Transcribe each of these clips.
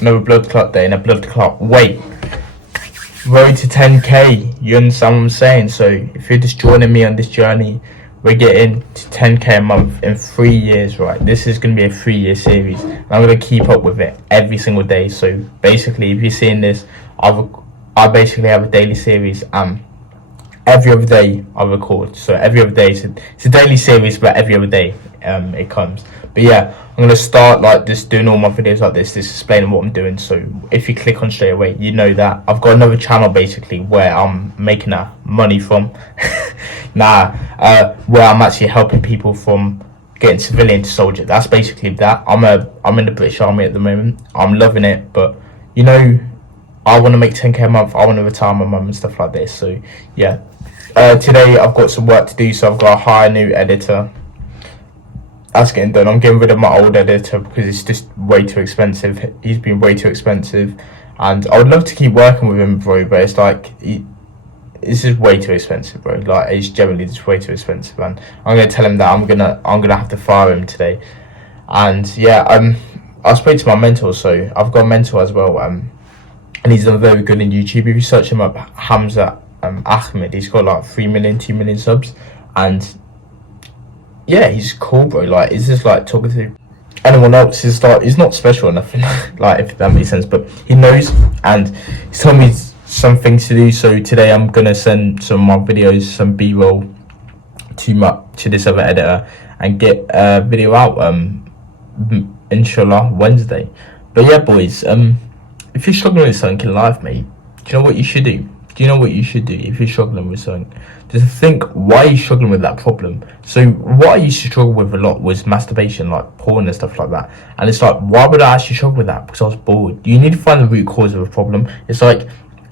another blood clot day and a blood clot weight. Road to 10k, you understand what I'm saying? So if you're just joining me on this journey, we're getting to 10k a month in 3 years, right? This is going to be a 3-year series, and I'm going to keep up with it every single day. So basically, if you're seeing this, I basically have a daily series, every other day I record. So every other day, it's a daily series, but every other day it comes. But yeah, I'm going to start like just doing all my videos like this, just explaining what I'm doing. So if you click on straight away, you know that I've got another channel basically where I'm making money from where I'm actually helping people from getting civilian to soldier. That's basically that. I'm in the British Army at the moment. I'm loving it, but you know, I want to make 10k a month. I want to retire my mum and stuff like this. So yeah, today I've got some work to do, so I've got to hire a new editor. That's getting done. I'm getting rid of my old editor because it's just way too expensive. He's been way too expensive, and I would love to keep working with him, bro, but it's like it's just way too expensive, bro. Like, it's generally just way too expensive, and I'm gonna tell him that I'm gonna have to fire him today. And yeah, I spoke to my mentor, so I've got a mentor as well, and he's done very good on YouTube. If you search him up, Hamza Ahmed, he's got like 3 million, 2 million subs, and yeah, he's cool, bro. Like, it's just like talking to anyone else. Is like, he's not special or nothing, like, if that makes sense, but he knows, and he's told me some things to do. So today I'm gonna send some of my videos, some B-roll to this other editor, and get a video out inshallah Wednesday. But yeah, boys, if you're struggling with something in life, mate, do you know what you should do? Do you know what you should do if you're struggling with something? Just think, why are you struggling with that problem? So what I used to struggle with a lot was masturbation, like porn and stuff like that. And it's like, why would I actually struggle with that? Because I was bored. You need to find the root cause of a problem. It's like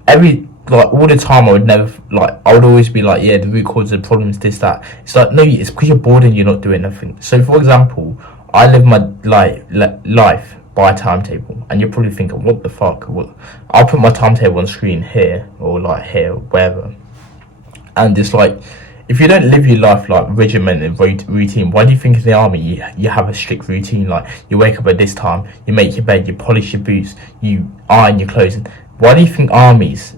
all the time I would always be like, yeah, the root cause of the problem is this, that. It's like, no, it's because you're bored and you're not doing nothing. So for example, I live my life by a timetable, and you're probably thinking, what the fuck? I'll put my timetable on screen here, or like here, wherever. And it's like, if you don't live your life like regimented routine, why do you think in the army you have a strict routine? Like, you wake up at this time, you make your bed, you polish your boots, you iron your clothes. Why do you think armies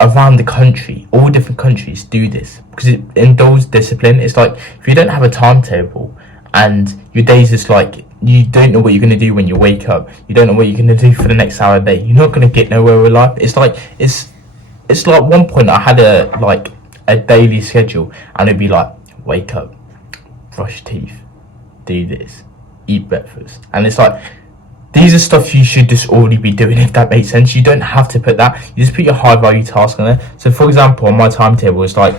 around the country, all different countries, do this? Because it indulges discipline. It's like, if you don't have a timetable and your day's just like, you don't know what you're going to do when you wake up, you don't know what you're going to do for the next hour a day, you're not going to get nowhere with life. It's like one point I had a daily schedule, and it'd be like, wake up, brush teeth, do this, eat breakfast. And it's like, these are stuff you should just already be doing, if that makes sense. You don't have to put that. You just put your high value task on there. So for example, on my timetable, it's like,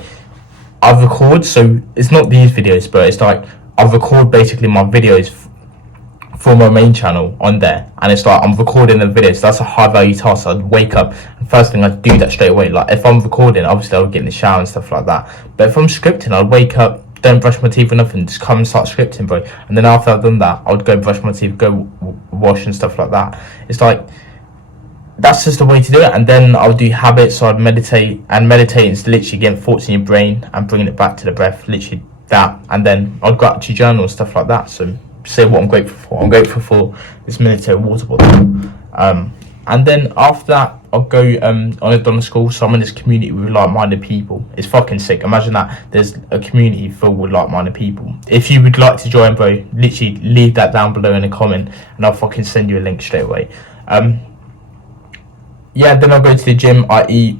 I record, so it's not these videos, but it's like, I record basically my videos for my main channel on there, and it's like, I'm recording the videos. That's a high value task. I'd wake up, and first thing I'd do that straight away. Like, if I'm recording, obviously I'll get in the shower and stuff like that, but if I'm scripting, I'd wake up, don't brush my teeth or nothing, just come and start scripting, bro. And then after I've done that, I would go brush my teeth, go wash and stuff like that. It's like, that's just the way to do it. And then I'll do habits, so I'd meditate, and meditating is literally getting thoughts in your brain and bringing it back to the breath, literally that. And then I'd go out to journal and stuff like that. So say what I'm grateful for. I'm grateful for this military water bottle. And then after that, I'll go on a Donna school. So I'm in this community with like-minded people. It's fucking sick. Imagine that there's a community filled with like-minded people. If you would like to join, bro, literally leave that down below in a comment, and I'll fucking send you a link straight away. Yeah, then I'll go to the gym, I eat,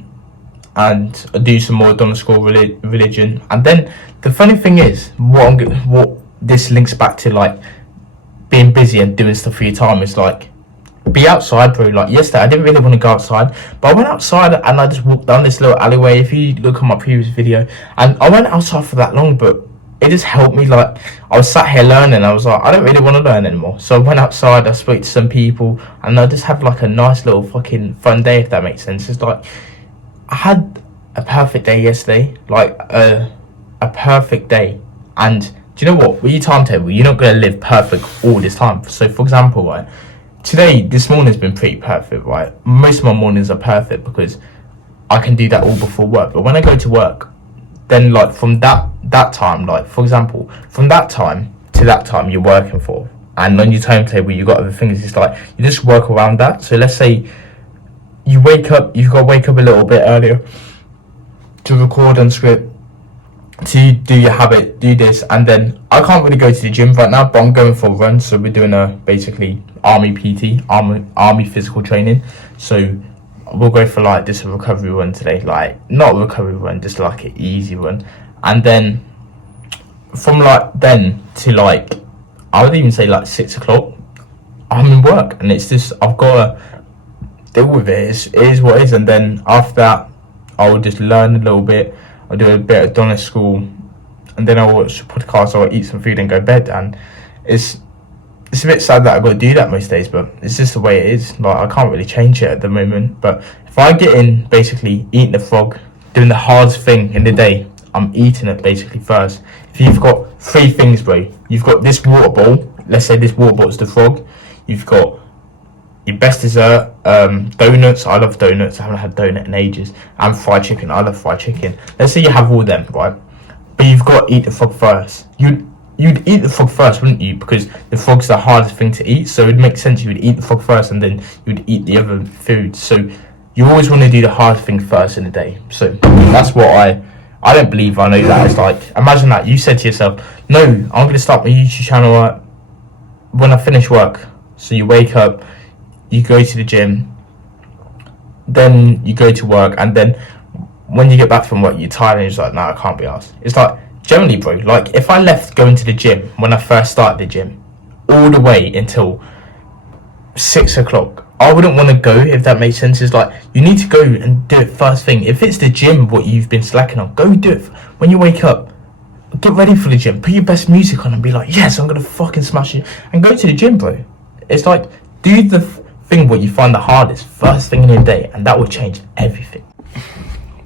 and I do some more Donna school religion. And then the funny thing is, what this links back to, like, being busy and doing stuff for your time, is like, be outside, bro. Like, yesterday I didn't really want to go outside, but I went outside and I just walked down this little alleyway. If you look at my previous video, and I went outside for that long, but it just helped me. Like, I was sat here learning, I was like, I don't really want to learn anymore. So I went outside, I spoke to some people, and I just had like a nice little fucking fun day, if that makes sense. It's like, I had a perfect day yesterday, like a perfect day. And do you know what? With your timetable, you're not going to live perfect all this time. So for example, right, this morning's been pretty perfect, right? Most of my mornings are perfect because I can do that all before work. But when I go to work, then like from that time, like for example, from that time to that time you're working for, and on your timetable you got other things. It's like you just work around that. So let's say you wake up, you've got to wake up a little bit earlier to record and script, to do your habit, do this, and then I can't really go to the gym right now, but I'm going for a run. So we're doing a basically army PT, army physical training. So we'll go for like this recovery run today, like not a recovery run, just like an easy run, and then from like then to like I would even say like 6 o'clock, I'm in work, and it's just I've got to deal with it. It is what it is, and then after that, I'll just learn a little bit. I'll do a bit of done at school, and then I'll watch a podcast, or I'll eat some food and go to bed. And it's a bit sad that I've got to do that most days, but it's just the way it is. Like I can't really change it at the moment. But if I get in, basically eating the frog, doing the hardest thing in the day, I'm eating it basically first. If you've got 3 things, bro, you've got this water bowl. Let's say this water bowl is the frog. You've got your best dessert, donuts. I love donuts. I haven't had donut in ages. And fried chicken. I love fried chicken. Let's say you have all them, right? But you've got to eat the frog first. You'd eat the frog first, wouldn't you? Because the frog's the hardest thing to eat. So it would make sense you would eat the frog first, and then you'd eat the other food. So you always want to do the hardest thing first in the day. So that's what I don't believe I know that. It's like, imagine that you said to yourself, no, I'm going to start my YouTube channel when I finish work. So you wake up, you go to the gym, then you go to work, and then when you get back from work, you're tired and you're just like, nah, I can't be arsed. It's like, generally, bro, like if I left going to the gym when I first started the gym all the way until 6 o'clock, I wouldn't want to go, if that makes sense. It's like, you need to go and do it first thing. If it's the gym what you've been slacking on, go do it. When you wake up, get ready for the gym, put your best music on and be like, yes, I'm going to fucking smash it, and go to the gym, bro. It's like, do the thing what you find the hardest first thing in the day, and that will change everything.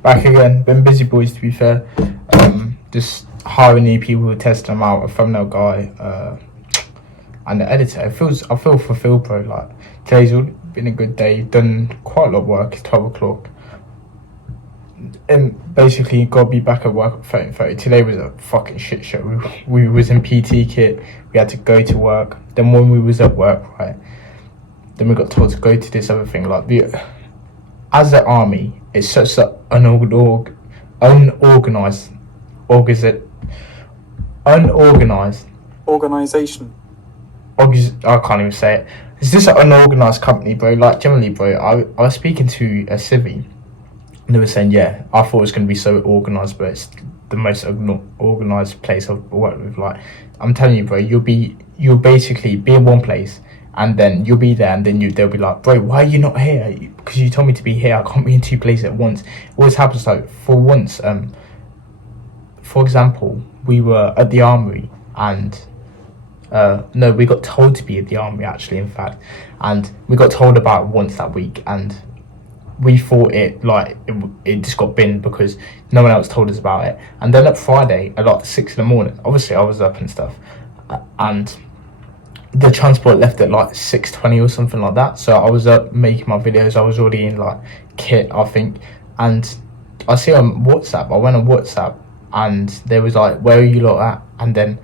Back again, been busy, boys, to be fair. Just hiring new people, testing them out, a thumbnail guy, and the editor. I feel fulfilled, bro. Like, today's been a good day. Done quite a lot of work. It's 12 o'clock. And basically, got to be back at work at 13:30. Today was a fucking shit show. We was in PT kit. We had to go to work. Then when we was at work, right, then we got told to go to this other thing. Like, as the army, it's such an unorganized organization. I can't even say it. It's just an unorganized company, bro. Like, generally, bro, I was speaking to a civvy, and they were saying, yeah, I thought it was going to be so organized, but it's the most organized place I've worked with. Like, I'm telling you, bro, you'll basically be in one place, and then you'll be there, and then they'll be like, bro, why are you not here? Because you told me to be here. I can't be in 2 places at once. It always happens. Like, for once, for example, we were at the armory, and no, we got told to be at the armory, actually, in fact, and we got told about it once that week, and we thought it just got binned because no one else told us about it. And then at Friday at like 6 in the morning, obviously I was up and stuff, and the transport left at like 6:20 or something like that. So I was up making my videos. I was already in like kit, I think, and I see on WhatsApp. I went on WhatsApp, and there was like, where are you lot at? And then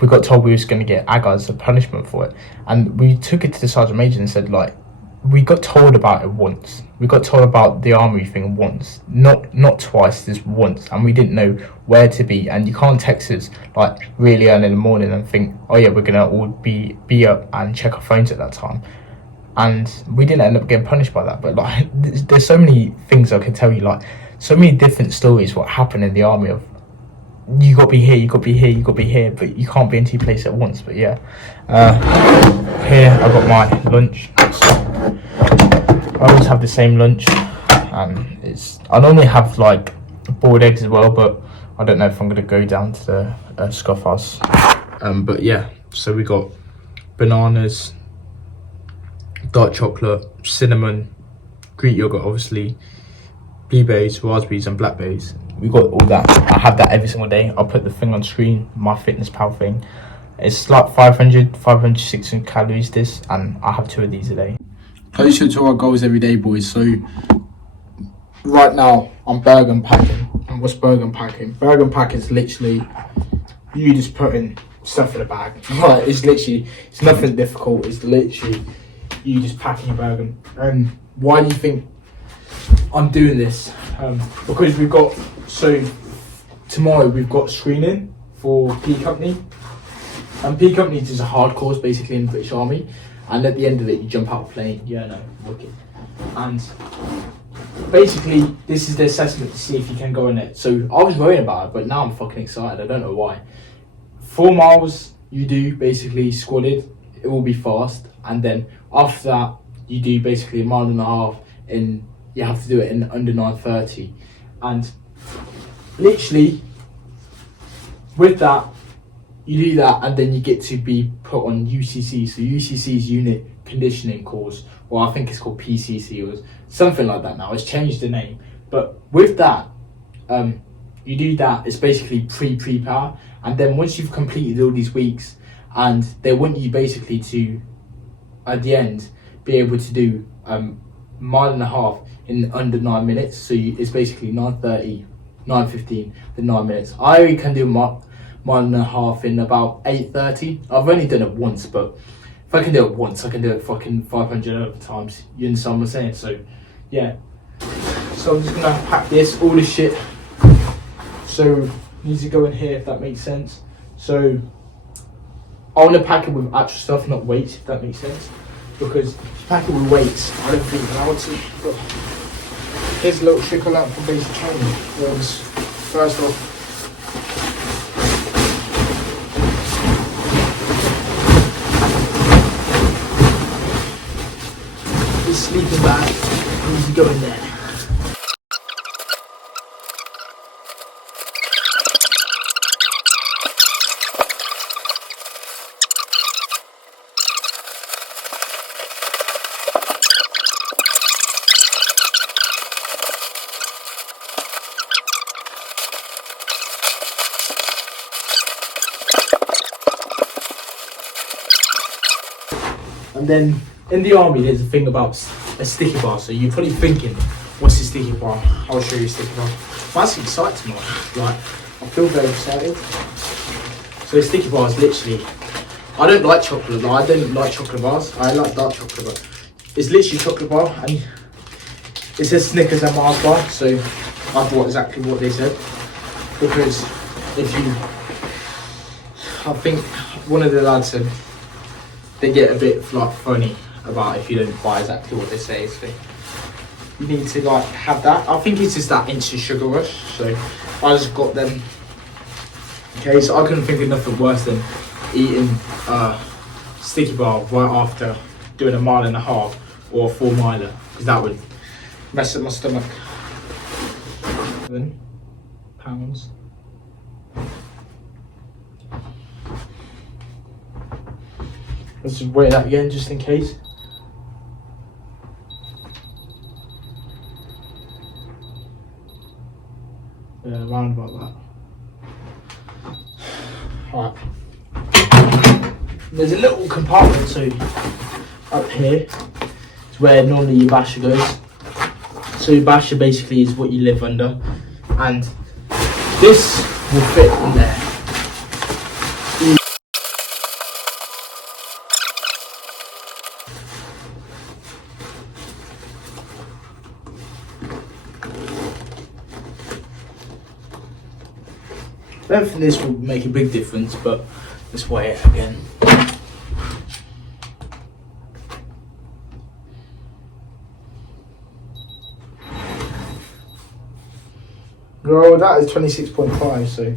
we got told we was going to get AGA as a punishment for it, and we took it to the sergeant major and said, like, we got told about it once. We got told about the armory thing once, not twice, just once, and we didn't know where to be. And you can't text us like really early in the morning and think, oh yeah, we're gonna all be up and check our phones at that time. And we didn't end up getting punished by that. But like, there's so many things I could tell you, like so many different stories what happened in the army of, you got to be here, you got to be here, you got to be here, but you can't be in 2 places at once. But yeah, here I got my lunch. I always have the same lunch, and I normally have like boiled eggs as well, but I don't know if I'm gonna go down to the Scoff House. But yeah, so we got bananas, dark chocolate, cinnamon, Greek yogurt, obviously, blueberries, raspberries, and blackberries. We got all that. I have that every single day. I'll put the thing on screen, MyFitnessPal thing. It's like 600 calories this, and I have 2 of these a day. Closer to our goals every day, boys. So right now I'm Bergen packing. And what's Bergen packing? Bergen packing is literally you just put in stuff in a bag. Right, it's nothing difficult. It's literally you just packing your bag. And why do you think I'm doing this? Because tomorrow we've got screening for P Company. And P Company is a hard course basically in the British Army. And at the end of it, you jump out of a plane. Yeah, no, wicked. And basically, this is the assessment to see if you can go in it. So I was worrying about it, but now I'm fucking excited. I don't know why. 4 miles you do basically squatted. It will be fast, and then after that you do basically 1.5 miles, and you have to do it in under 9:30. And literally, with that, you do that, and then you get to be put on UCC. So UCC's unit conditioning course, or I think it's called PCC or something like that now. It's changed the name. But with that, you do that. It's basically pre-power. And then once you've completed all these weeks, and they want you basically to, at the end, be able to do 1.5 miles in under 9 minutes. So it's basically 9:30, 9:15, then 9 minutes. I can do 1.5 miles in about 8:30. I've only done it once, but if I can do it once, I can do it fucking 500 other times. You understand what I'm saying? So, yeah. So I'm just gonna pack all this shit. So, needs to go in here if that makes sense. So, I want to pack it with actual stuff, not weights, if that makes sense. Because if you pack it with weights, I don't think I want to. But here's a little trick I learned from basic training. First off, this sleeping bag needs to go in there. And then in the army, there's a thing about a sticky bar. So you're probably thinking, what's a sticky bar? I'll show you a sticky bar. I'm actually excited tomorrow. Like, I feel very excited. So a sticky bar is literally, I don't like chocolate. I don't like chocolate bars. I like dark chocolate, but it's literally chocolate bar. And it says Snickers and Mars bar. So I bought exactly what they said. Because I think one of the lads said, they get a bit like funny about if you don't buy exactly what they say. So you need to like have that. I think it's just that instant sugar rush. So I just got them. Okay, so I couldn't think of nothing worse than eating sticky bar right after doing 1.5 miles or a 4 miler, because that would mess up my stomach. £7. Let's just weigh that again, just in case. Yeah, around about that. Alright. There's a little compartment, so up here is where normally your basher goes. So your basher basically is what you live under, and this will fit in there. I don't think this will make a big difference, but let's weigh it again. Well, that is 26.5, so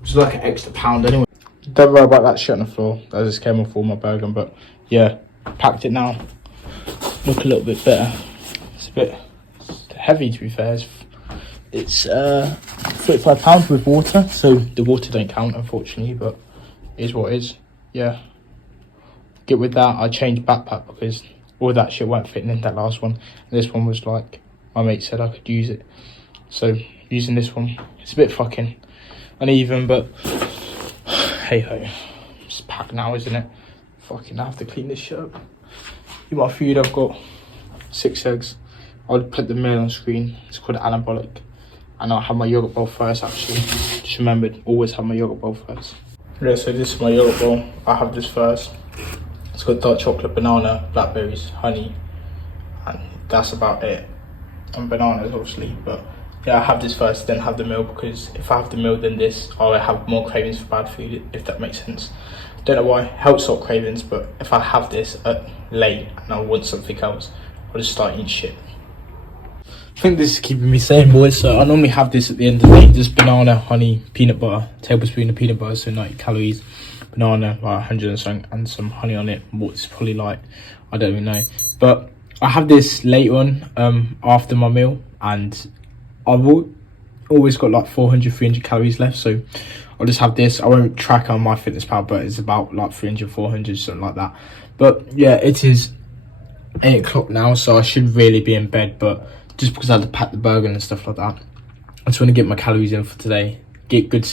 it's like an extra £1 anyway. Don't worry about that shit on the floor. That just came off all my Bergen, but yeah, packed it now. Look a little bit better. It's a bit heavy, to be fair. It's £35 with water, so the water don't count, unfortunately, but it is what it is. Yeah. Get with that. I changed backpack because all that shit weren't fitting in that last one. And this one was like, my mate said I could use it. So using this one, it's a bit fucking uneven, but hey ho. It's packed now, isn't it? Fucking I have to clean this shit up. In my food, I've got 6 eggs. I'll put the meal on screen. It's called anabolic. And I'll have my yogurt bowl first, actually. Just remembered, always have my yogurt bowl first. Yeah, so this is my yogurt bowl. I have this first. It's got dark chocolate, banana, blackberries, honey, and that's about it. And bananas, obviously, but yeah, I have this first, then have the meal, because if I have the meal then this, I'll have more cravings for bad food, if that makes sense. Don't know why, helps stop cravings, but if I have this at late and I want something else, I'll just start eating shit. I think this is keeping me sane, boys. So I normally have this at the end of the day, just banana, honey, peanut butter, tablespoon of peanut butter, so 90 calories, banana, like 100 and something, and some honey on it. What's probably like, I don't even know. But I have this later on, after my meal, and I've always got like 400, 300 calories left, so I'll just have this. I won't track on MyFitnessPal, but it's about like 300, 400, something like that. But yeah, it is 8 o'clock now, so I should really be in bed, but just because I had to pack the burger and stuff like that, I just want to get my calories in for today, get good